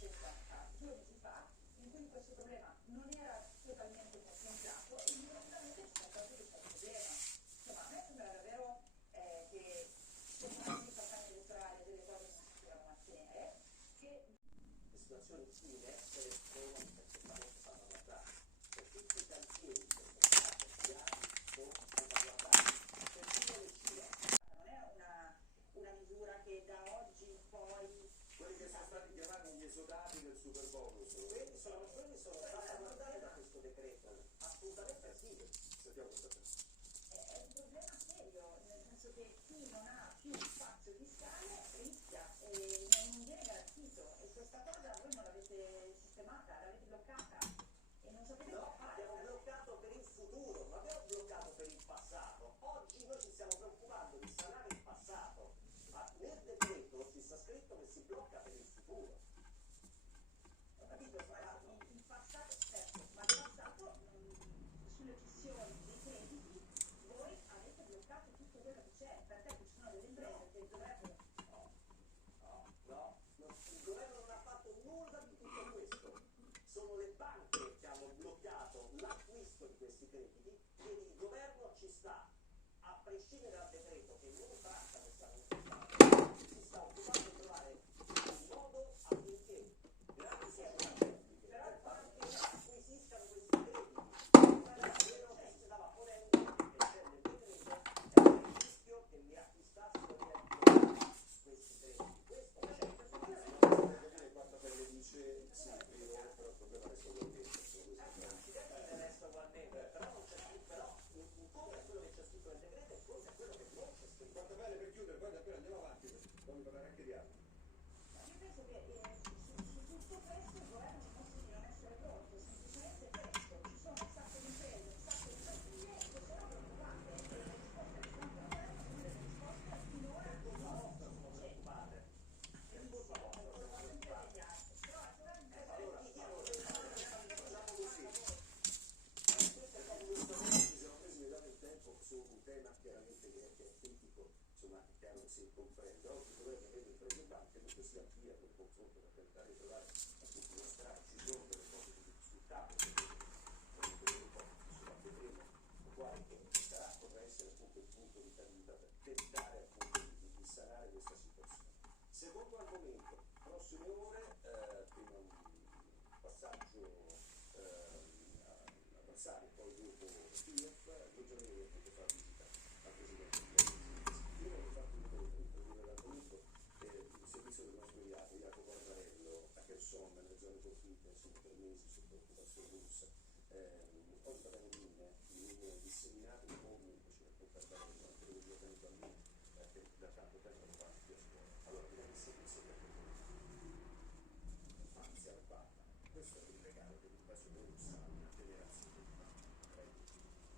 circa 2 mesi fa, in cui questo problema non era totalmente concentrato e improvvisamente ci sono stati questo problema. Insomma, a me sembra davvero che durante la campagna elettorale delle cose non si potevano mantenere, che le situazioni in essere sono perfettamente salvaguardate, per tutti i cantieri che sono stati avviati sono salvaguardati, persino le CIE. non è una misura che da oggi in poi Quelli che sono stati chiamati gli esodati del super bonus. Quelli sono salvaguardati da questo decreto, assolutamente sì. Sentiamo questa cosa. è un problema serio, nel senso che chi non ha più spazio fiscale rischia e non viene garantito, e questa cosa voi non l'avete sistemata, l'avete bloccata e non sapete No, cosa fare. abbiamo bloccato per il futuro, non abbiamo bloccato per il passato. Oggi noi ci stiamo preoccupando di sanare il passato, ma nel decreto ci sta scritto che si blocca per il futuro. Ho capito, ma il passato, certo, ma il passato sulle cessioni dei crediti voi avete bloccato tutto quello che c'è, perché ci sono delle imprese che il governo Il governo non ha fatto nulla di tutto questo. Sono le banche che hanno bloccato l'acquisto di questi crediti e il governo ci sta, a prescindere dal decreto che non tratta questa necessità, si sta occupando di trovare un modo affinché grandi società pubbliche e banche acquisiscano questi crediti. Quello che si stava ponendo, che c'è nel decreto, è il rischio che li acquistassero gli enti locali questi crediti. Questo c'è. Vorrei capire quanto per le dice sì, io, però il problema resta ugualmente. Il resto ugualmente, però non c'è più, però un conto è quello che c'è scritto nel decreto e un conto è quello che non c'è scritto. Guarda bene, per chiudere, poi davvero andiamo avanti, voglio parlare anche di altro. Io penso che su tutto questo il governo dimostri di non essere pronto, semplicemente questo. Ci sono un sacco di imprese, un sacco di famiglie che sono preoccupate e le risposte che stanno dal governo sono delle risposte finora non sufficienti. Per colpa vostra sono preoccupati. Però sicuramente Allora, facciamo così. Ci siamo presi di dare il tempo su un tema chiaramente che è critico, insomma è chiaro che si comprende. Oggi il governo vede imprese e banche, comunque si avvia quel confronto per tentare di trovare appunto una strada, ci sono delle cose di difficoltà, perché vedremo quale che sarà, potrà essere appunto il punto di caduta per tentare appunto di sanare questa situazione. Secondo argomento, prossime ore, prima un passaggio a Varsavia, poi dopo Kiev, 2 giorni dove appunto far visita al Presidente di Zelensky. Io voglio farvi vedere, per introdurre l'argomento, il servizio del nostro inviato Jacopo Guardarello a Kherson, nelle zone colpite, insomma per mesi sotto occupazione russa. Oggi parliamo di mine disseminate un po' ovunque, ci racconta Guardarello, anche dove giocano i bambini che da tanto tempo non vanno più a scuola. Allora, vediamo il servizio per infanzia urbana. Questo è il regalo dell'invasione russa a una generazione di bambini.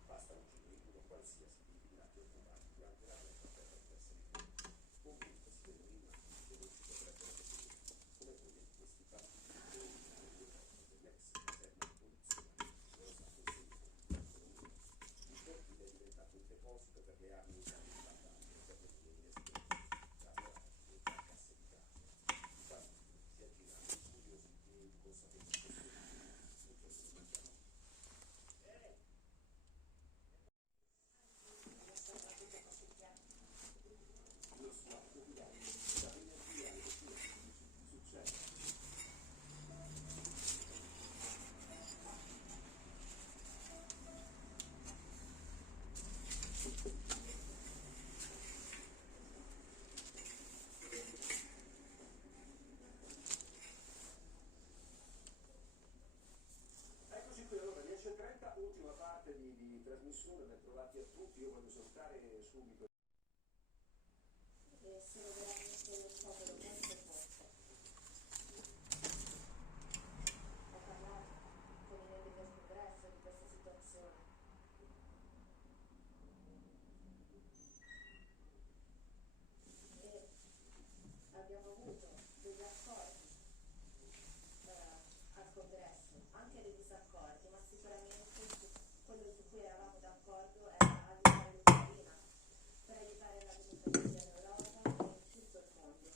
Basta un curriculum qualsiasi di nati occupati durante la guerra per essere felici. Ovunque si vedono immagini dove ci potrebbero vedere come quelle di questi bambini dell'ex caserma di polizia. Loro stanno insegnando il cortile è diventato un deposito per le armi usate in battaglia, per le mine lavorate nelle casse di casa. I bambini si aggiravano incuriositi e inconsapevoli di questo. Lo sguardo di lei, da venerdì alle 15 succede. Eccoci qui, allora 10:30, ultima parte di trasmissione, ben trovati a tutti. Io voglio salutare subito. deve essere veramente uno scopo molto forte. Ho parlato con i membri del congresso di questa situazione. E abbiamo avuto degli accordi al congresso, anche dei disaccordi, ma sicuramente quello su cui eravamo d'accordo era aiutare l'Ucraina per aiutare la democrazia in Europa e in tutto il mondo.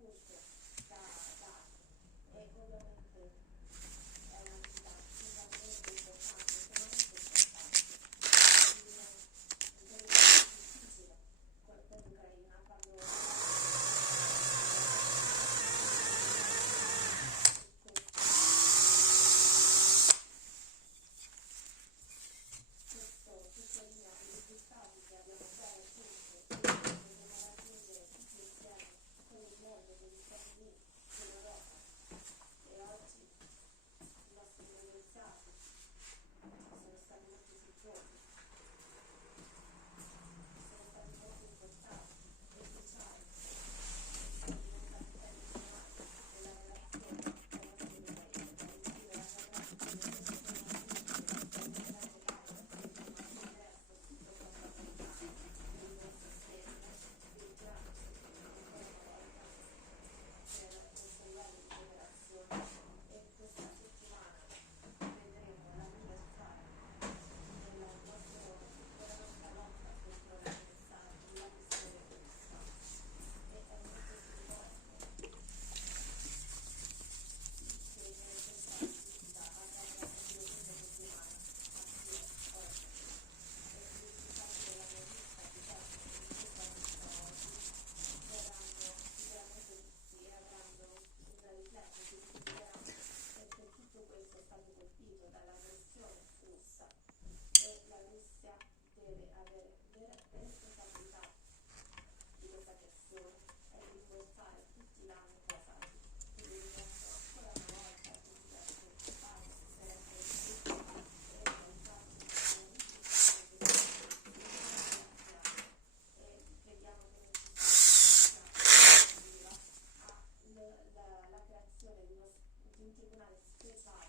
appunto da anni e ovviamente è un'attività estremamente importante, estremamente importante. Quindi è difficile per l'Ucraina quando questa linea di risultati che abbiamo già raggiunto e dobbiamo raggiungere tutti insieme con il mondo, con gli Stati Uniti, con l'Europa. E oggi i nostri negoziati sono stati molto fruttuosi, sono stati molto importanti, efficienti, sono diventati tradizionali nella relazione tra i nostri due paesi, per arricchire la geografia e tutto ciò che è tutto fondamentale per il buon sostegno, il bilancio, ancora una volta, per questo livello di cooperazione. E questa settimana vedremo l'anniversario della nostra lotta contro la questione russa e è molto simbolico che questa visita avvenga proprio questa settimana a Kiev oggi. E i risultati della mia visita, di certo, di questa visita oggi verranno sicuramente visti e avranno un riflesso che significherà perché tutto questo è stato colpito dall'aggressione russa e la Russia deve avere vera responsabilità di questa aggressione e rimborsare tutti i danni causati. Quindi ringrazio ancora una volta il Presidente Biden per essere qui e realizzare questa e crediamo che non ci sia alternativa alla creazione di un tribunale speciale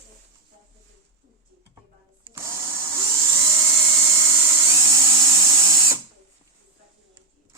e penso che tutti debbano osservare gli Stati Uniti.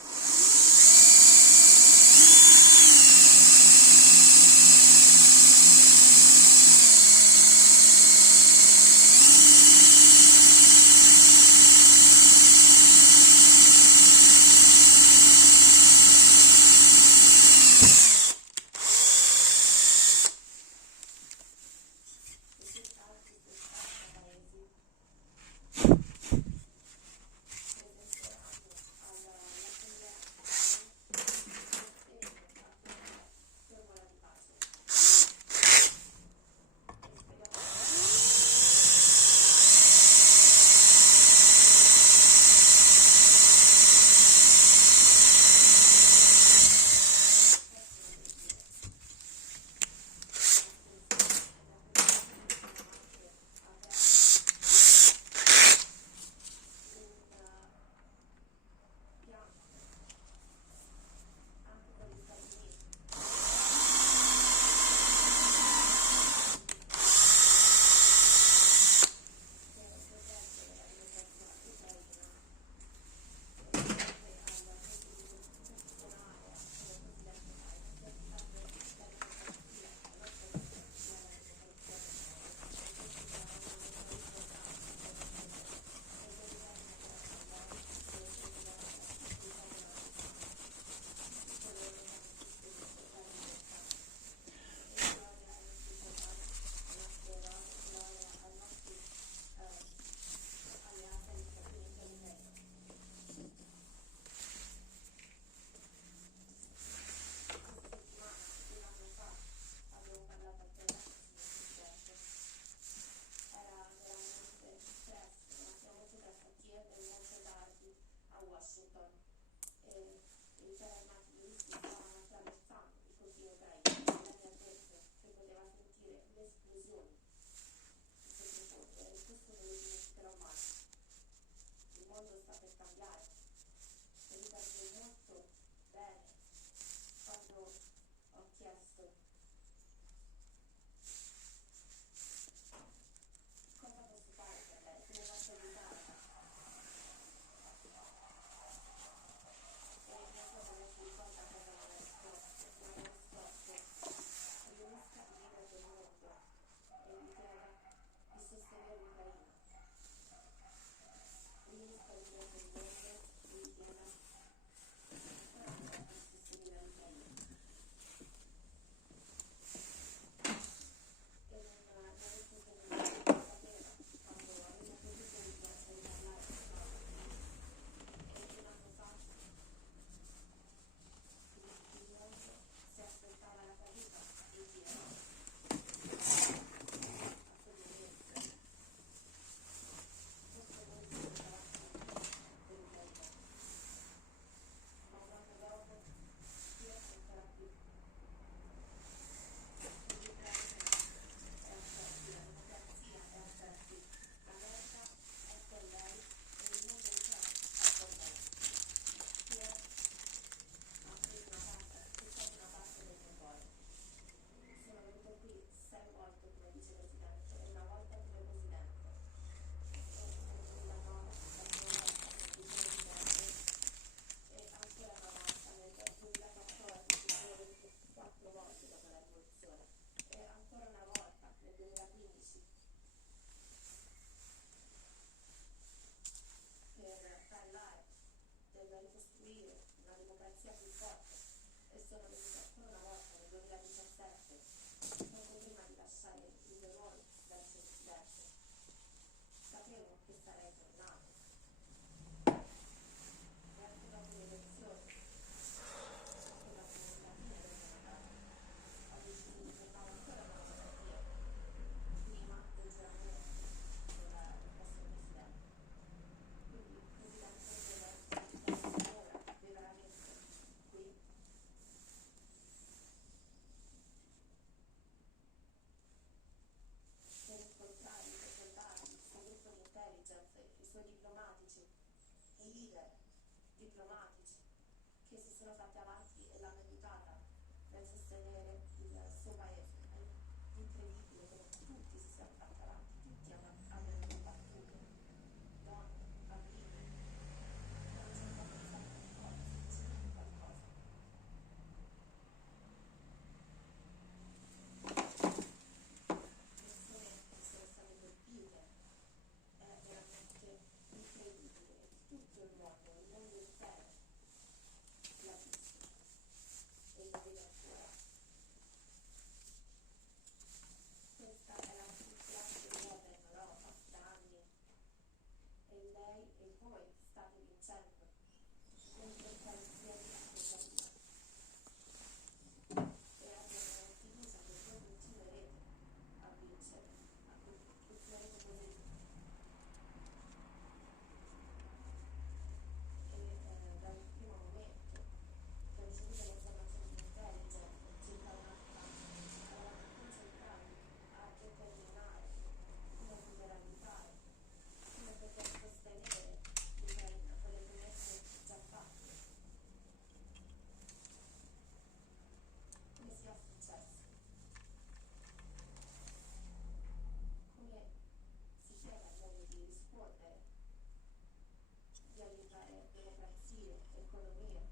Questi altri 60 paesi presenteranno all'Assemblea e alla formula di pace. E speriamo anche per gli Stati Uniti per proteggere la democrazia ucraina e grazie alla Costituzione come Presidente Biden per difendere la democrazia, la nostra democrazia e la democrazia del mondo. E questi saranno molto importanti per difendere e per ricordare e ricordare a tutti gli italiani coloro che hanno custodito la libertà. E gloria ai nostri soldati, ai nostri eroi, gloria ai nostri alleati agli Stati Uniti europei. Questa settimana, un anno fa, avevo parlato a Firenze, signor Presidente. Era veramente presto, era molto presto a Kiev e molto tardi a Washington. E i carri armati russi stavano attraversando il confine ucraino. Lei mi ha detto che poteva sentire le esplosioni in sottofondo e questo non lo dimenticherò mai. Il mondo sta per cambiare. E ricordo molto bene quando ho chiesto cosa posso fare per lei, come posso aiutare. E non so se lei si ricorda cosa mi ha risposto. Mi ha risposto, riunisca i leader del mondo e vi chieda di sostenere l'Ucraina. Riunisca i leader del mondo e vi chieda ancora una volta di sostenere l'Ucraina. sono venuta ancora una volta nel 2017, poco prima di lasciare il mio ruolo da vicepresidente. Sapevo che sarei tornato. E anche dopo le elezioni, anche dopo la fine del mio mandato, ho deciso di tornare ancora una volta a Kiev, prima del giuramento del prossimo presidente. Quindi, Presidente Zelensky, ora, veramente, qui, per incontrare i suoi soldati, il servizio di intelligence, i suoi diplomatici, i leader diplomatici che si sono fatti avanti e l'hanno aiutata nel sostenere il suo paese. È incredibile come tutti si siano fatti avanti, tutti abbiano combattuto, donne, bambini, non c'è stato di fatto qualcosa, semplicemente qualcosa. Persone che sono state colpite, è veramente incredibile. Tutto il mondo intero l'ha visto e lo vede ancora. Questa è la più grande guerra in Europa da anni e lei e voi state vincendo mentre qualsiasi aspettativa e abbiano fiducia che voi continuerete a vincere, continuerete così. E dal primo momento che ho ricevuto le informazioni di intelligence circa un attacco, eravamo concentrati a determinare come poter aiutare, come poter sostenere l'Ucraina con le promesse già fatte. Come sia successo? Come si chiede a noi di rispondere, di aiutare democrazie, economie,